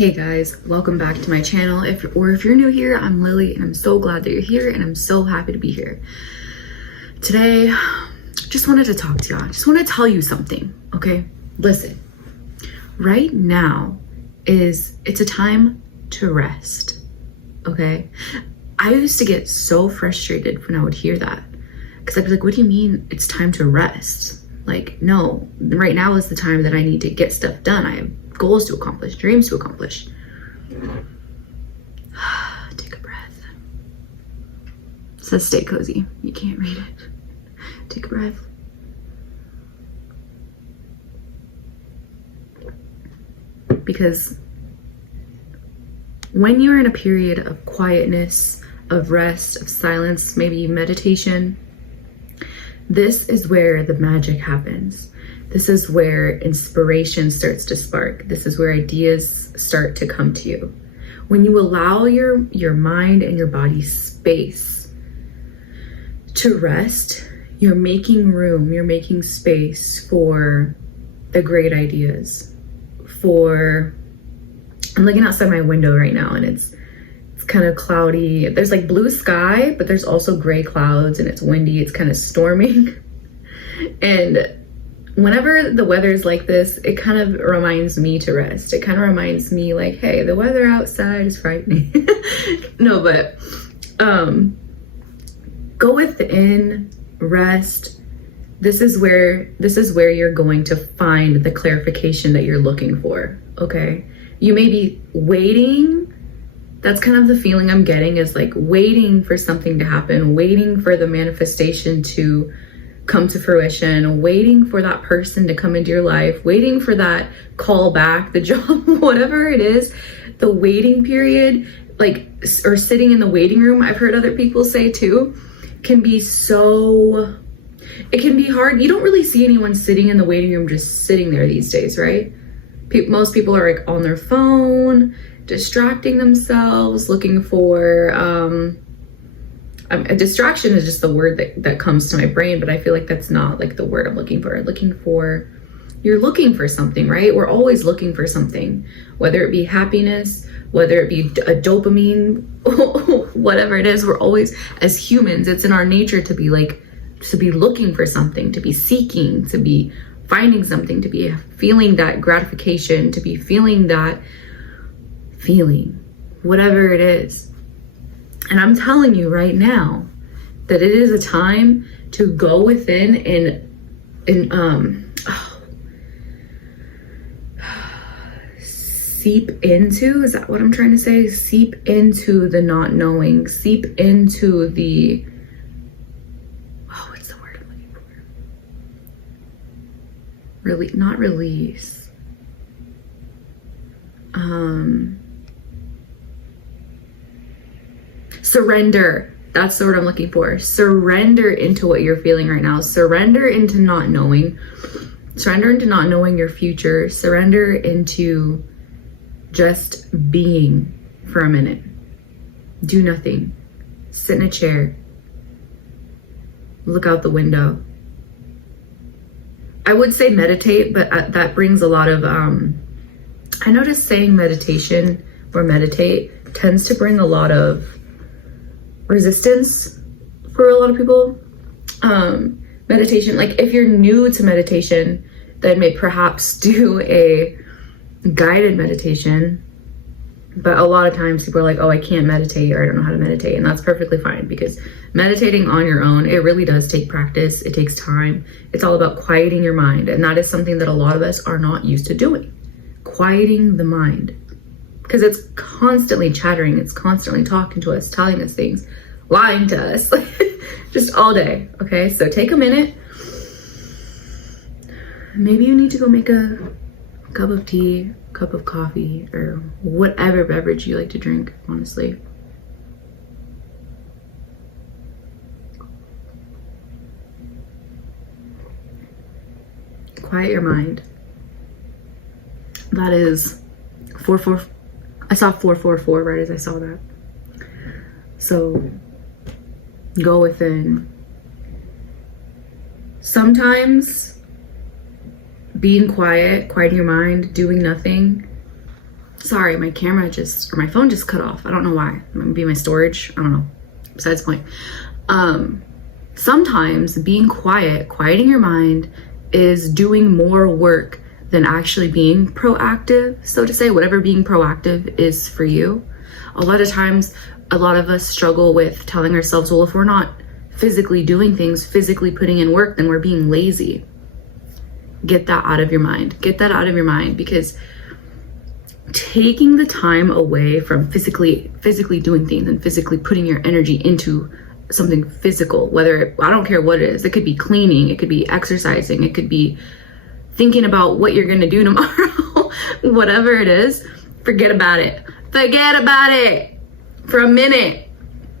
Hey guys, welcome back to my channel. If you're new here, I'm Lily and I'm so glad that you're here and I'm so happy to be here. Today, just wanted to talk to y'all. Just want to tell you something, okay? Listen, right now it's a time to rest, okay? I used to get so frustrated when I would hear that because I'd be like, what do you mean it's time to rest? Like, no, right now is the time that I need to get stuff done. I have goals to accomplish, dreams to accomplish. Take a breath. It says stay cozy. You can't read it. Take a breath. Because when you're in a period of quietness, of rest, of silence, maybe meditation, this is where the magic happens. This is where inspiration starts to spark. This is where ideas start to come to you. When you allow your mind and your body space to rest, you're making room, you're making space for the great ideas. I'm looking outside my window right now and it's kind of cloudy. There's like blue sky, but there's also gray clouds and it's windy. It's kind of storming. And whenever the weather is like this, it kind of reminds me to rest. It kind of reminds me like, hey, the weather outside is frightening. No, but go within, rest. This is where you're going to find the clarification that you're looking for, okay? You may be waiting. That's kind of the feeling I'm getting, is like waiting for something to happen, waiting for the manifestation to come to fruition, waiting for that person to come into your life, waiting for that call back, the job, whatever it is, the waiting period, like, or sitting in the waiting room, I've heard other people say too, it can be hard. You don't really see anyone sitting in the waiting room just sitting there these days, right? Most people are like on their phone, distracting themselves, looking for, a distraction is just the word that comes to my brain, but I feel like that's not like the word I'm looking for. You're looking for something, right? We're always looking for something, whether it be happiness, whether it be a dopamine, whatever it is. We're always, as humans, it's in our nature to be looking for something, to be seeking, to be finding something, to be feeling that gratification, to be feeling that feeling, whatever it is. And I'm telling you right now that it is a time to go within and seep into, is that what I'm trying to say? Seep into the not knowing, seep into the, what's the word I'm looking for? Not release. Surrender. That's the word I'm looking for. Surrender into what you're feeling right now. Surrender into not knowing. Surrender into not knowing your future. Surrender into just being for a minute. Do nothing. Sit in a chair. Look out the window. I would say meditate, but that brings a lot of, I noticed saying meditation or meditate tends to bring a lot of resistance for a lot of people. Meditation, like if you're new to meditation, then may perhaps do a guided meditation. But a lot of times people are like, oh, I can't meditate, or I don't know how to meditate. And that's perfectly fine, because meditating on your own, it really does take practice. It takes time. It's all about quieting your mind. And that is something that a lot of us are not used to doing. Quieting the mind. Because it's constantly chattering. It's constantly talking to us, telling us things, lying to us, just all day. Okay, so take a minute. Maybe you need to go make a cup of tea, cup of coffee, or whatever beverage you like to drink, honestly. Quiet your mind. That is 4-4. I saw 444 right as I saw that. So go within. Sometimes being quiet, quieting your mind, doing nothing Sorry, my phone just cut off. I don't know why. Maybe my storage. I don't know. Besides the point. Sometimes being quieting your mind is doing more work than actually being proactive, so to say, whatever being proactive is for you. A lot of times, a lot of us struggle with telling ourselves, well, if we're not physically doing things, physically putting in work, then we're being lazy. Get that out of your mind. Get that out of your mind, because taking the time away from physically doing things and physically putting your energy into something physical, whether, I don't care what it is, it could be cleaning, it could be exercising, it could be thinking about what you're gonna do tomorrow, whatever it is, forget about it for a minute,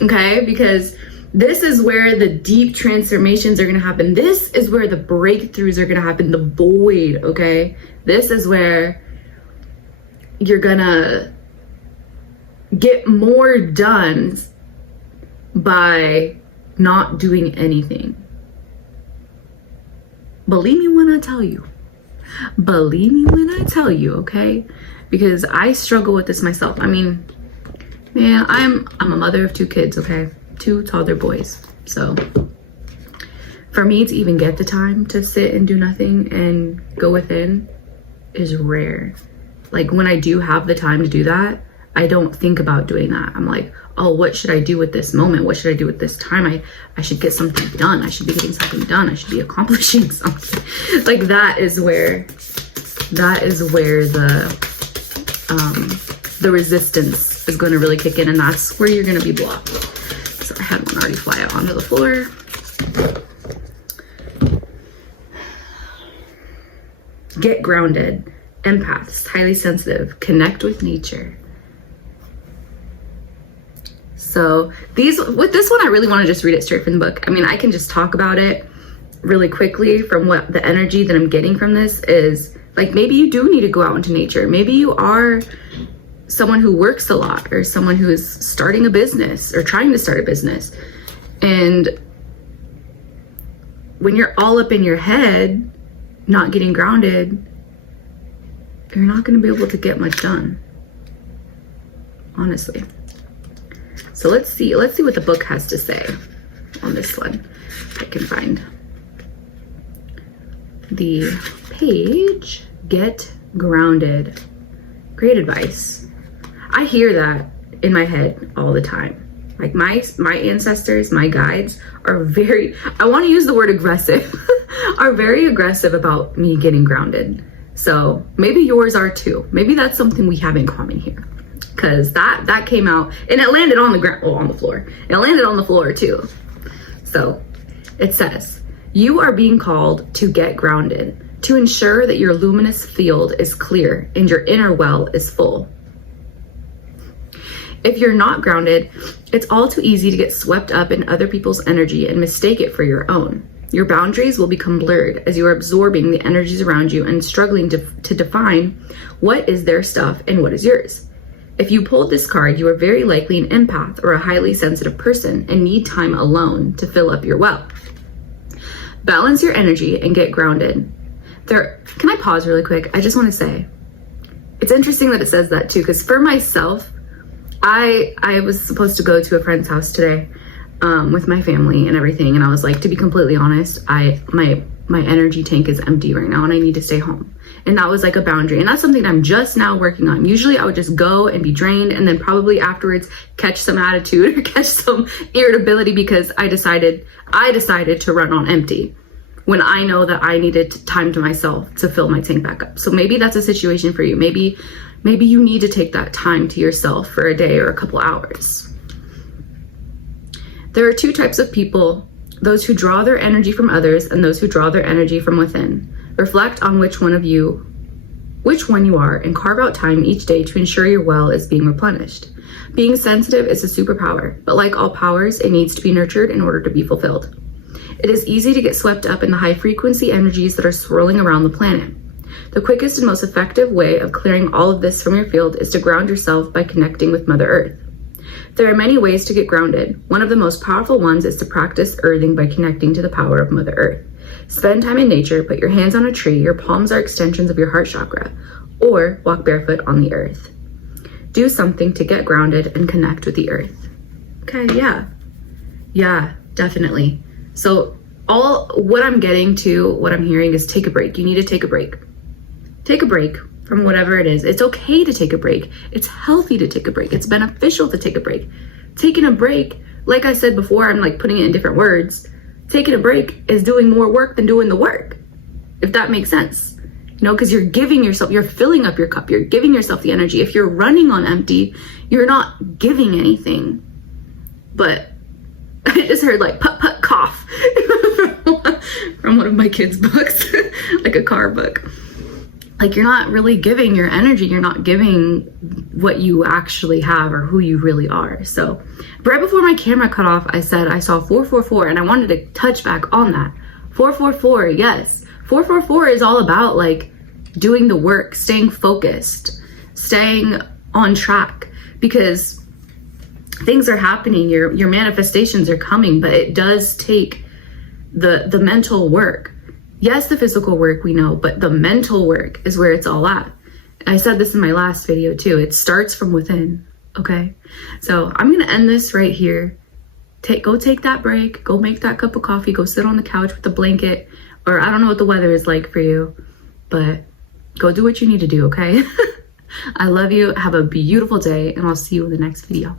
okay? Because this is where the deep transformations are gonna happen. This is where the breakthroughs are gonna happen, the void, okay? This is where you're gonna get more done by not doing anything. Believe me when I tell you. Believe me when I tell you, okay? Because I struggle with this myself. I mean, man, I'm a mother of 2 kids, okay? 2 toddler boys. So for me to even get the time to sit and do nothing and go within is rare. Like, when I do have the time to do that, I don't think about doing that. I'm like, oh, what should I do with this moment? What should I do with this time? I should get something done. I should be getting something done. I should be accomplishing something. Like, that is where the resistance is going to really kick in, and that's where you're going to be blocked. So I had one already fly out onto the floor. Get grounded. Empaths, highly sensitive, connect with nature. So with this one, I really want to just read it straight from the book. I mean, I can just talk about it really quickly from what the energy that I'm getting from this is. Like, maybe you do need to go out into nature. Maybe you are someone who works a lot, or someone who is starting a business or trying to start a business. And when you're all up in your head, not getting grounded, you're not going to be able to get much done, honestly. So let's see what the book has to say on this one. If I can find the page. Get grounded. Great advice. I hear that in my head all the time. Like, my ancestors, my guides are very, I want to use the word aggressive, are very aggressive about me getting grounded. So maybe yours are too. Maybe that's something we have in common here. Because that came out, and it landed on the ground, on the floor. It landed on the floor too. So it says, you are being called to get grounded, to ensure that your luminous field is clear and your inner well is full. If you're not grounded, it's all too easy to get swept up in other people's energy and mistake it for your own. Your boundaries will become blurred as you are absorbing the energies around you and struggling to define what is their stuff and what is yours. If you pulled this card, you are very likely an empath or a highly sensitive person and need time alone to fill up your well. Balance your energy and get grounded. Can I pause really quick? I just want to say, it's interesting that it says that too, because for myself, I was supposed to go to a friend's house today with my family and everything, and I was like, to be completely honest, my energy tank is empty right now and I need to stay home. And that was like a boundary, and that's something I'm just now working on. Usually I would just go and be drained, and then probably afterwards catch some attitude or catch some irritability because I decided to run on empty when I know that I needed time to myself to fill my tank back up. So maybe that's a situation for you. Maybe you need to take that time to yourself for a day or a couple hours. There are 2 types of people: those who draw their energy from others and those who draw their energy from within. Reflect on which one you are, and carve out time each day to ensure your well is being replenished. Being sensitive is a superpower, but like all powers, it needs to be nurtured in order to be fulfilled. It is easy to get swept up in the high frequency energies that are swirling around the planet. The quickest and most effective way of clearing all of this from your field is to ground yourself by connecting with Mother Earth. There are many ways to get grounded. One of the most powerful ones is to practice earthing by connecting to the power of Mother Earth. Spend time in nature, put your hands on a tree, your palms are extensions of your heart chakra, or walk barefoot on the earth. do something to get grounded and connect with the earth. Okay, yeah, definitely. So what I'm getting to, what I'm hearing is take a break. You need to take a break. Take a break from whatever it is. It's okay to take a break. It's healthy to take a break. It's beneficial to take a break. Taking a break, like I said before, I'm like putting it in different words. Taking a break is doing more work than doing the work, if that makes sense. You know, because you're giving yourself, you're filling up your cup, you're giving yourself the energy. If you're running on empty, you're not giving anything. But I just heard like put cough from one of my kids' books, like a car book. Like, you're not really giving your energy, you're not giving what you actually have or who you really are. So right before my camera cut off, I said I saw 444, and I wanted to touch back on that. 444, yes. 444 is all about like doing the work, staying focused, staying on track, because things are happening, your manifestations are coming, but it does take the mental work. Yes, the physical work we know, but the mental work is where it's all at. I said this in my last video too. It starts from within, okay? So I'm gonna end this right here. Go take that break. Go make that cup of coffee. Go sit on the couch with a blanket. Or I don't know what the weather is like for you, but go do what you need to do, okay? I love you. Have a beautiful day, and I'll see you in the next video.